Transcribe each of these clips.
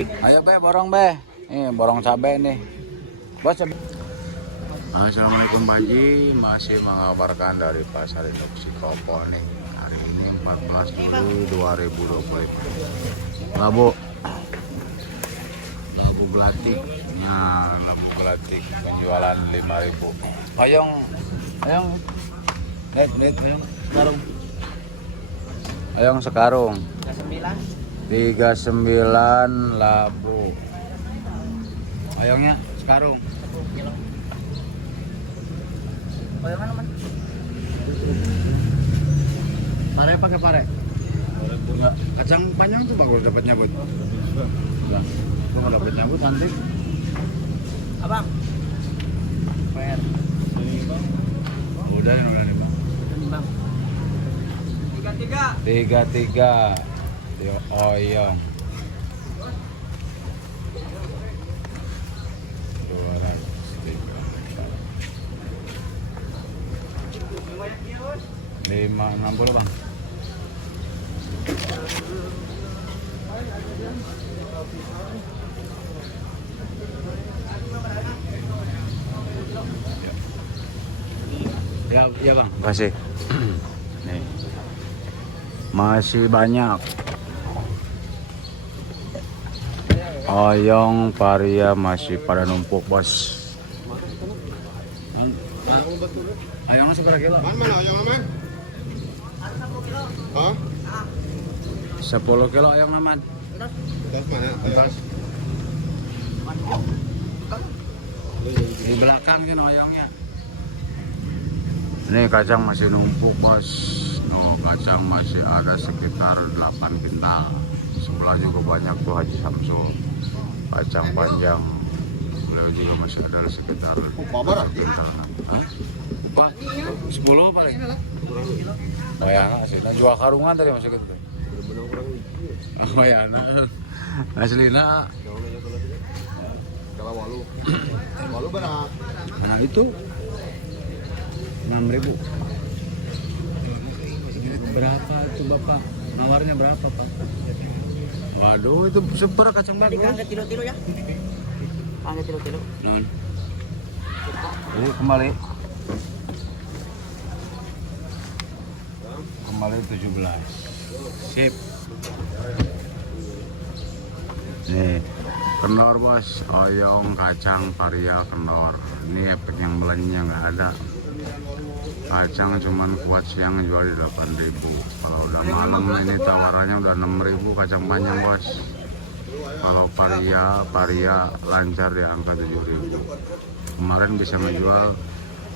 Ayo be, borong be. Nih, borong cabai nih. Bos cabai. Assalamualaikum Pak Haji, masih mengabarkan dari Pasar Induk Cikopo nih. Hari ini 14 Juli 2020. Labu belatik. Nah, labu belatik penjualan 5.000. Ayong. Net, sekarung. Ayong sekarung. 39 labu. Ayongnya sekarung. Bagaimana man? Pare pakai pare. Enggak, kacang panjang tuh bagus dapat nyabut. Enggak. Gua enggak dapat nyabut nanti. Abang. PR. Udah nih Bang. Bang. 33. Yo oyong. 560 Bang. Ya Bang. Makasih. Nih. Masih banyak. Oyong, paria masih pada numpuk, Bos. Ayongnya seberapa kilo? Mana ayam aman? Hah? 10 kilo ayong aman. Atas mana? Atas. Di belakang kan ayongnya. Ini kacang masih numpuk, Bos. Noh, kacang masih ada sekitar 8 kintal. Sebelah juga banyak tuh Haji Samsul. Kacang panjang. Beliau juga masih ada sekitar 1 kintal. Hah? Pak, 10 apa lagi? Oh ya, sih. Nah, jual karungan tadi masih gitu. Oh ya, nah. Aslina. Kalau walu berapa? Nah itu 6.000. Berapa itu Bapak? Nawarnya berapa Pak? Waduh, itu seberapa kacang bagus. Angkat tilo-tilo ya. Angkat tilo-tilo. Non. Jadi kembali 17. Sip. Nih, kendor Bos, oyong, kacang, paria, kendor. Ini efek yang belanjanya nggak ada. Kacang cuman kuat siang jual di 8.000. Kalau udah malam ini tawarannya udah 6.000 kacang panjang Bos. Kalau paria lancar di angka 7.000. Kemarin bisa menjual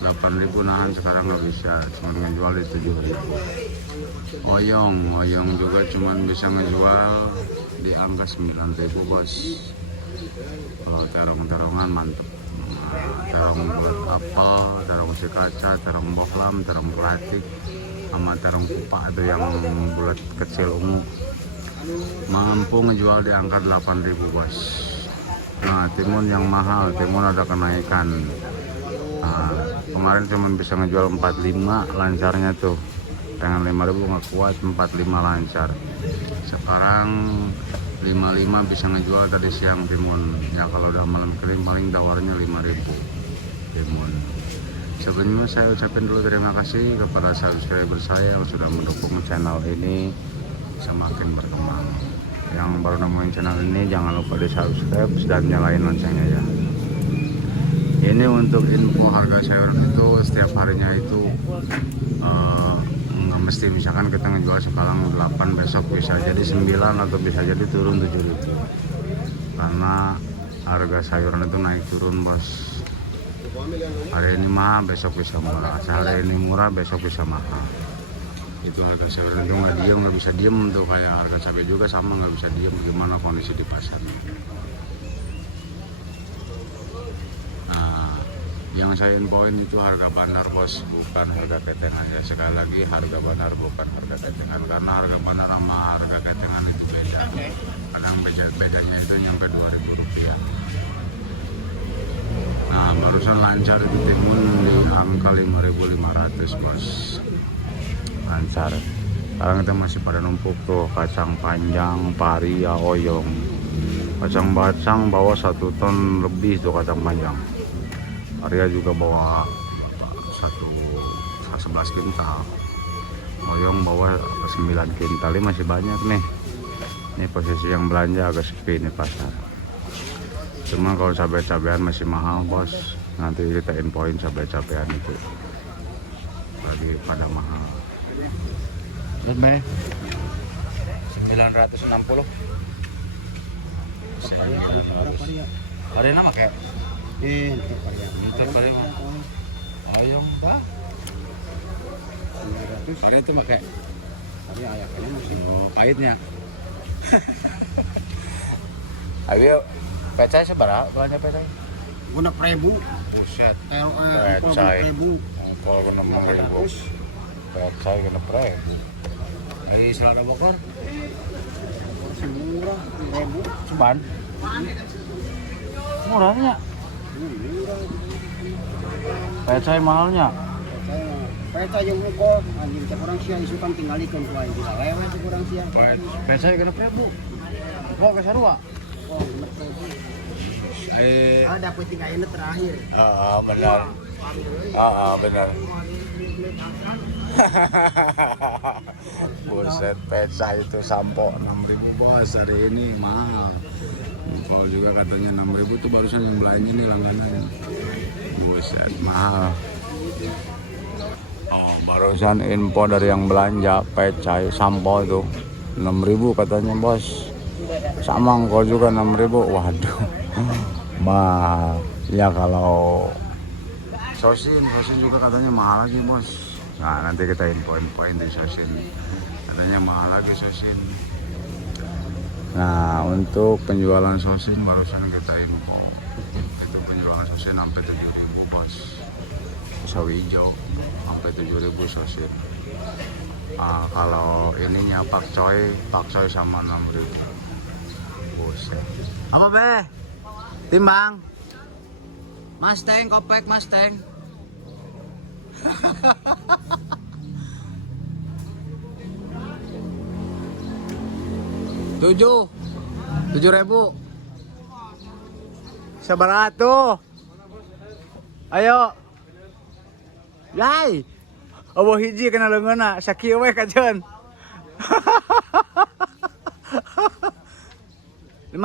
8.000 nahan, sekarang nggak bisa, cuma ngejual di 7.000. Oyong juga cuman bisa ngejual di angka 9.000 Bos. Terong-terongan mantep. Terong bulat apel, terong si kaca, terong boklam, terong pelatik, sama terong kupa itu yang bulat kecil ungu. Mampu ngejual di angka 8.000 Bos. Nah, timun yang mahal, timun ada kenaikan. Nah, kemarin cuma bisa ngejual 45 lancarnya tuh. Dengan 5.000 nggak kuat, 45 lancar. Sekarang 55 bisa ngejual tadi siang timun. Ya kalau udah malam kering paling tawarnya 5.000 timun. Sebelumnya saya ucapin dulu terima kasih kepada subscriber saya yang sudah mendukung channel ini semakin berkembang. Yang baru nemuin channel ini jangan lupa di subscribe dan nyalain loncengnya ya. Ini untuk info harga sayuran itu setiap harinya itu nggak mesti, misalkan kita ngejual sekarang 8, besok bisa jadi 9 atau bisa jadi turun 7.000. Karena harga sayuran itu naik turun Bos. Hari ini mahal, besok bisa murah. Hari ini murah, besok bisa mahal. Itu harga sayuran itu nggak bisa diem tuh, kayak harga cabai juga sama, nggak bisa diem gimana kondisi di pasar. Yang saya infoin itu harga bandar Bos, bukan harga ketengan ya. Sekali lagi harga bandar bukan harga ketengan, karena harga bandar sama harga ketengan itu beda. Kadang bedanya itu nyampe 2.000 rupiah. Nah, barusan lancar itu timun di angka 5.500 Bos. Lancar. Sekarang kita masih pada numpuk tuh kacang panjang, paria, oyong. Kacang bawa 1 ton lebih tuh kacang panjang. Arya juga bawa 11 kintal. Moyong bawa 9 kintal. Ini masih banyak nih. Ini posisi yang belanja agak sepi nih pasar. Cuma kalau cabai-cabean masih mahal bos. Nanti kita infoin cabai-cabean itu lagi pada mahal. Berapa? 960. Hari nama kayak? Itu kali mah. Ayo dah. Hari itu pakai. Hari ayahnya masih. Oh, pahitnya. Ayo, pecah seberapa belanja pecah? Guna 1.000. Buset. Pecah 1.000. Kalau kena 6.000. Pecah kena 1.000. Dari selada Bogor. Murah, 1.000. Ceban. Murahnya. Pecah mahalnya. Pecah yang mukul, anjing kurang sia isukan tinggalikeun ku aing bisa lewat kurang sia. Pecah kena 1.000. Mau ke sarua? Oh, bener. Dapat 3 ini terakhir. Benar. Benar. Buset, pecah itu sampo 6.000 bos hari ini mahal. Kalau juga katanya 6.000 tuh barusan yang belanja nih langganan. Buset, mahal. Oh, barusan info dari yang belanja pecah sampo itu 6.000 katanya bos. Sama engkau juga 6.000. Waduh. Mahal. Ya kalau sosin juga katanya mahal lagi bos. Nah nanti kita infoin di sosin. Katanya mahal lagi sosin. Nah untuk penjualan sosin barusan kita info. Itu penjualan sosin sampai 7.000 bos. Sawi hijau sampai 7.000 sosin. Kalau ininya pakcoy sama 6.000. Buset. Apa be? Timbang. Mustang, kopek Mustang. 7.000. Sabarato. Ayo. Yai. Abo hiji kena leungeunna, sakieu we kajeun. 5.000.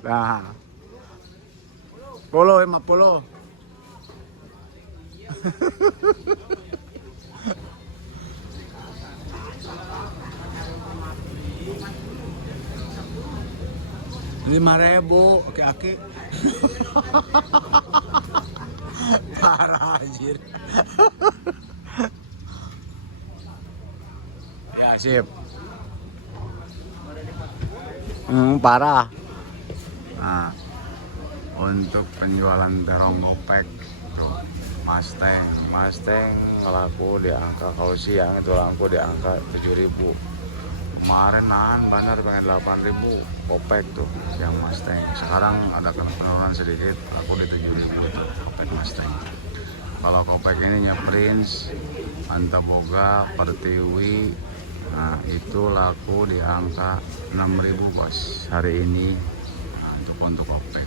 Nah. 50. $5.000 aki-aki. Parah anjir. Ya sip. Parah. Nah, untuk penjualan terong gopek tuh Mustang laku di angka, kalau siang itu laku di angka 7.000. Kemarin nahan benar pengen 8.000 gopek tuh yang Mustang. Sekarang ada penurunan sedikit, aku di 7.000 gopek Mustang. Kalau gopek ini yang Prince, Antaboga, Pertiwi, nah itu laku di angka 6.000 bos hari ini. Nah, untuk gopek.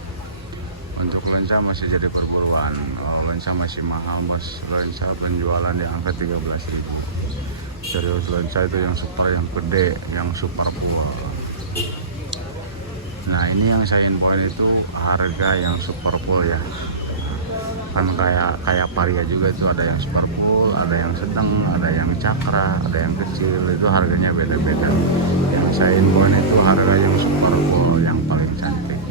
Untuk lenca masih jadi perburuan. Lenca masih mahal bos. Lenca penjualan di angka 13.000. Serius lenca itu yang super, yang gede, yang super full. Nah ini yang saya infoin itu harga yang super full ya. Kan kayak Varia juga itu ada yang super full, ada yang sedang, ada yang cakra, ada yang kecil. Itu harganya beda-beda. Yang saya infoin itu harga yang super full, yang paling cantik.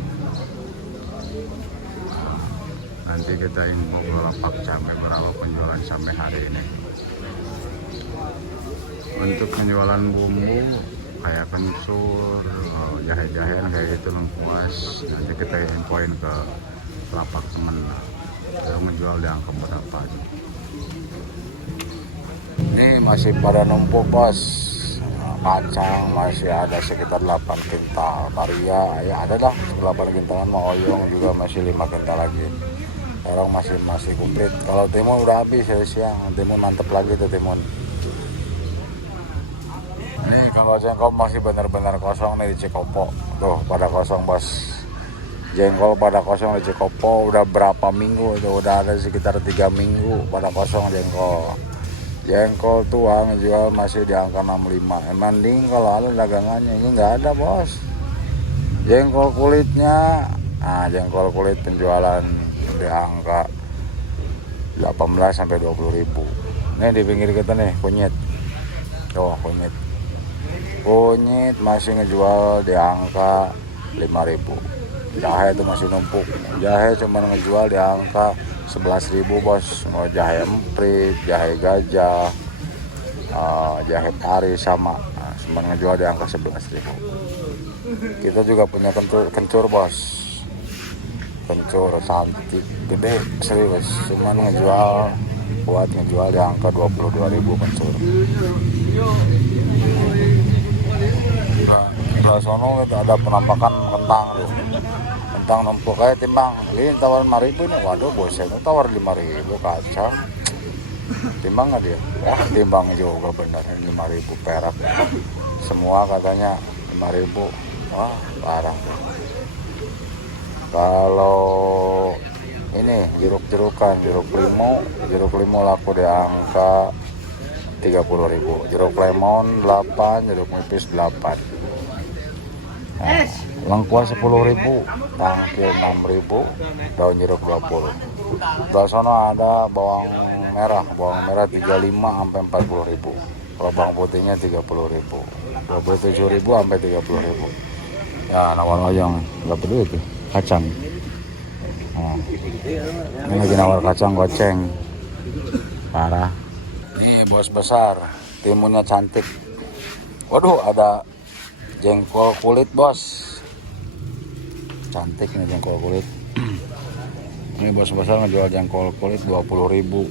Nanti kita info ke lapak cabai berapa penjualan sampai hari ini. Untuk penjualan bumbu kayak kencur, jahe-jahean kayak gitu lengkuas, nanti kita infoin ke lapak temen yang menjual di angka berapa. Ini masih pada numpuk bos. Kacang masih ada sekitar 8 kintal. Varia ya ada dah 8 kintalan, mau oyong juga masih 5 kintal lagi. Terong masih komplit. Kalau timun udah habis ya siang. Timun mantep lagi tuh timun. Ini kalau jengkol masih benar-benar kosong nih di Cikopo. Tuh pada kosong bos. Jengkol pada kosong di Cikopo udah berapa minggu tuh, udah ada sekitar 3 minggu pada kosong jengkol. Jengkol tuang jual masih di angka 65. Mending kalau ada dagangannya, ini nggak ada bos. Jengkol kulitnya, jengkol kulit penjualan di angka 18 sampai 20 ribu. Nih di pinggir kita nih kunyit. Tuh kunyit. Kunyit masih ngejual di angka 5.000. Jahe itu masih numpuk. Jahe cuma ngejual di angka 11.000 bos. Mau jahe emprit, jahe gajah, jahe pari sama. Cuma ngejual di angka 11.000. Kita juga punya kencur bos. Kencur cantik, gede, serius. Cuma ngejual di angka 22.000 kencur. Sebelah sono itu ada penampakan kentang tuh. Kentang numpuk kayak timbang. Ini tawar 5.000 nih. Waduh bosen, tawar 5.000 kacang. Timbang nggak dia? Wah timbang juga bener, 5.000 perak. Semua katanya 5.000. Wah parah. Kalau ini jeruk-jerukan, jeruk limo laku di angka 30.000. Jeruk lemon 8, jeruk nipis 8. Nah, lengkuas 10.000, tangkil 6.000, daun jeruk 20. Di sana ada bawang merah 35 sampai 40.000. Kalau bawang putihnya 30.000, 27.000 sampai 30.000. Ya nawar lojong, nggak peduli itu kacang. Nah, ini lagi nawar kacang goceng, parah. Nih bos besar, timunnya cantik. Waduh ada jengkol kulit bos, cantik nih jengkol kulit. Ini bos besar ngejual jengkol kulit 20.000.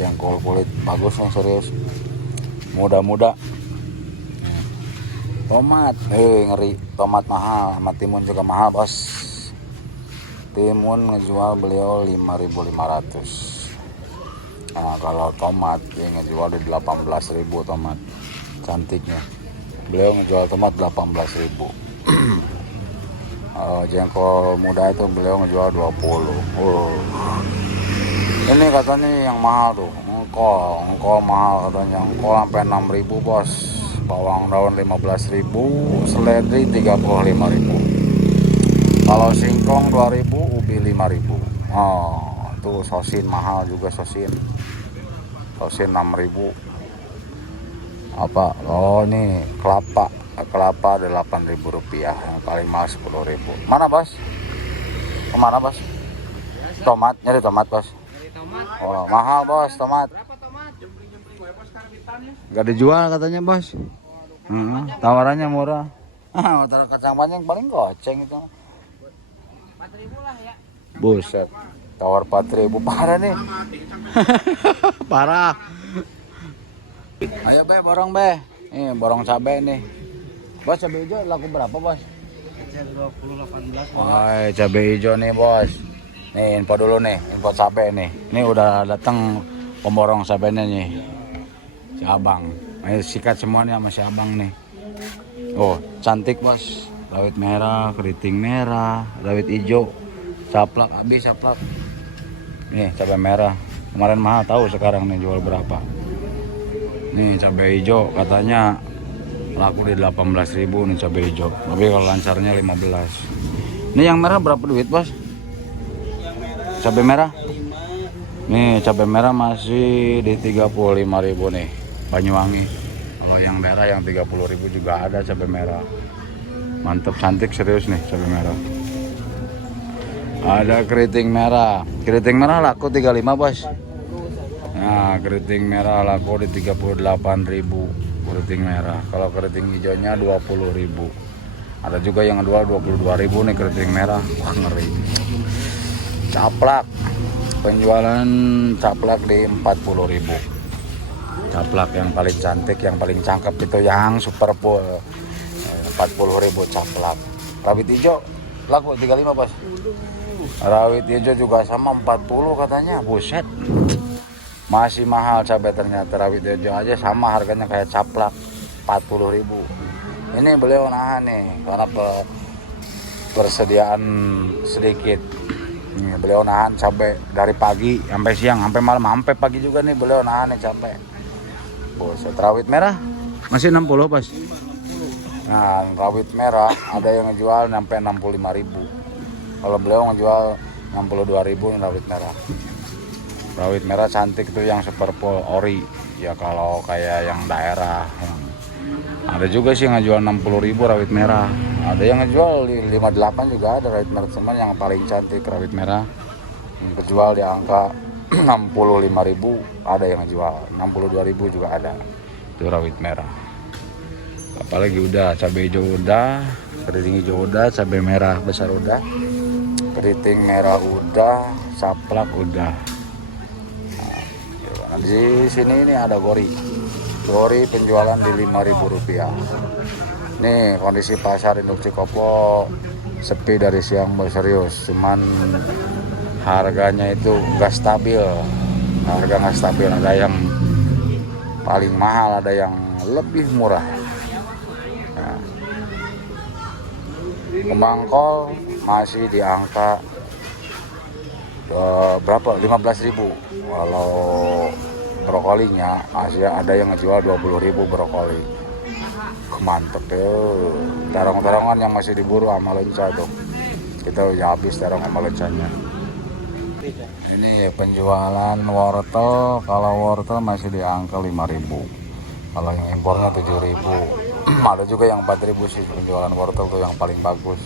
Jengkol kulit bagus nih serius, muda-muda. Tomat, ngeri, tomat mahal, sama timun juga mahal bos. Timun ngejual beliau 5.500. Nah kalau tomat dia ngejual di 18.000 tomat, cantiknya. Beliau ngejual tomat 18.000. Jengkol muda itu beliau ngejual 20. Ini katanya yang mahal tuh, engkol mahal katanya, engkol sampai 6.000 bos. Bawang daun 15.000, seledri 35.000. Kalau singkong 2.000, ubi 5.000. Oh, tuh sosin mahal juga sosin. Sosin 6.000. Apa? Oh, ini kelapa ada 8.000 rupiah, kali mahal 10.000. Mana bos? Kemana bos? Tomat, nyari tomat bos. Oh, mahal bos tomat. Gak dijual katanya bos. Tawarannya murah. Taruh kacang panjang paling goceng itu. 4.000 lah ya. Buset, tawar 4.000 parah nih. Parah. Ayo be, borong be. Nih borong cabai nih. Bos cabai hijau laku berapa bos? 20.18 bos. Oh, cabai hijau nih bos. Nih info dulu nih, info cabai nih. Ini udah datang pemborong cabainya nih. Si abang. Ayo sikat semua nih sama si abang nih. Oh cantik bos. Rawit merah, keriting merah, rawit hijau, caplak habis caplak. Nih cabai merah. Kemarin mahal tahu sekarang nih jual berapa. Nih cabai hijau katanya laku di 18.000 nih cabai hijau. Tapi kalau lancarnya 15. Ini yang merah berapa duit bos? Cabai merah? Nih cabai merah masih di 35.000 nih. Banyuwangi. Kalau yang merah yang 30.000 juga ada cabai merah. Mantap cantik serius nih cabai merah. Ada keriting merah. Keriting merah laku 35 bos. Nah keriting merah laku di 38.000 keriting merah. Kalau keriting hijaunya 20.000. Ada juga yang jual 22.000 nih keriting merah. Wah ngeri. Caplak. Penjualan caplak di 40.000. Caplak yang paling cantik, yang paling cakep itu yang super full 40.000 caplak. Rawit hijau laku 35 bos. Rawit hijau juga sama 40 katanya. Buset, masih mahal cabai ternyata. Rawit hijau aja sama harganya kayak caplak. 40.000. Ini beliau nahan nih karena persediaan sedikit. Nih, beliau nahan cabai dari pagi sampai siang, sampai malam, sampai pagi juga nih beliau nahan nih cabai. Buset, rawit merah masih 60 pas. Nah, rawit merah ada yang ngejual sampai 65.000. Kalau beliau ngejual 62.000 yang rawit merah. Rawit merah cantik tuh yang super full ori. Ya kalau kayak yang daerah. Ada juga sih yang ngejual 60.000 rawit merah. Ada yang ngejual 58 juga ada rawit merah, cuman yang paling cantik rawit merah. Yang kejual di angka 65.000, ada yang ngejual 62.000 juga ada. Itu rawit merah. Apalagi udah cabai hijau udah, keriting hijau udah, cabai merah besar udah, keriting merah udah, saplak udah. Nah, di sini ini ada gori penjualan di Rp5.000. Nih kondisi pasar induk Cikopo sepi dari siang, serius. Cuman harganya itu nggak stabil, ada yang paling mahal, ada yang lebih murah. Nah, kembang kol masih di angka berapa? 15.000. Kalau brokolinya masih ada yang ngejual 20.000 brokoli. Mantep deh. Terong-terongan yang masih diburu sama lenca tuh. Kita udah habis terong sama lencanya. Ini ya penjualan wortel. Kalau wortel masih di angka 5.000. Kalau yang impornya 7.000. Ada juga yang 4.000 sih penjualan wortel tuh yang paling bagus.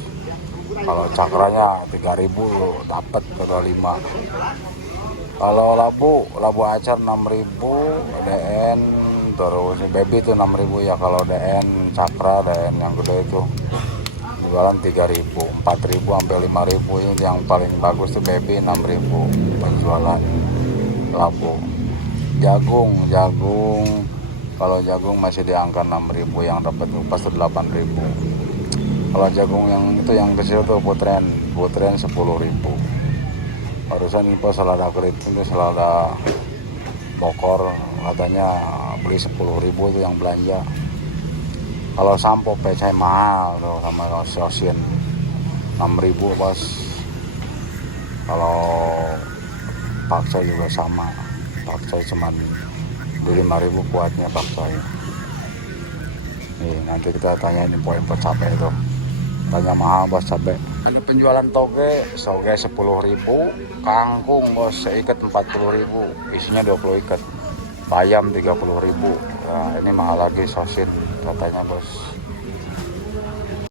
Kalau cakranya 3.000 dapat ke 25. Kalau labu acar 6.000, DN terus baby itu 6.000 ya. Kalau DN cakra, DN yang gede itu jualan 3.000, 4.000 sampai 5.000. Ini yang paling bagus tuh baby 6.000 penjualan labu. Jagung kalau jagung masih di angka 6.000, yang dapat upas tuh 8.000. Kalau jagung yang itu yang kecil tuh putren 10.000. Barusan info selada keriting itu selada bokor katanya beli 10.000 itu yang belanja. Kalau sampo pecah mahal tuh sama sosin 6.000 bos. Kalau pakcoy juga sama, pakcoy cuman di 5.000 kuatnya pakcoy. Nih nanti kita tanya info cabai itu, tanya mahal bos cabai. Ada penjualan soge 10.000, kangkung bos seikat 40.000, isinya 20 ikat. Bayam 30.000. Nah, ini mahal lagi sosin katanya bos.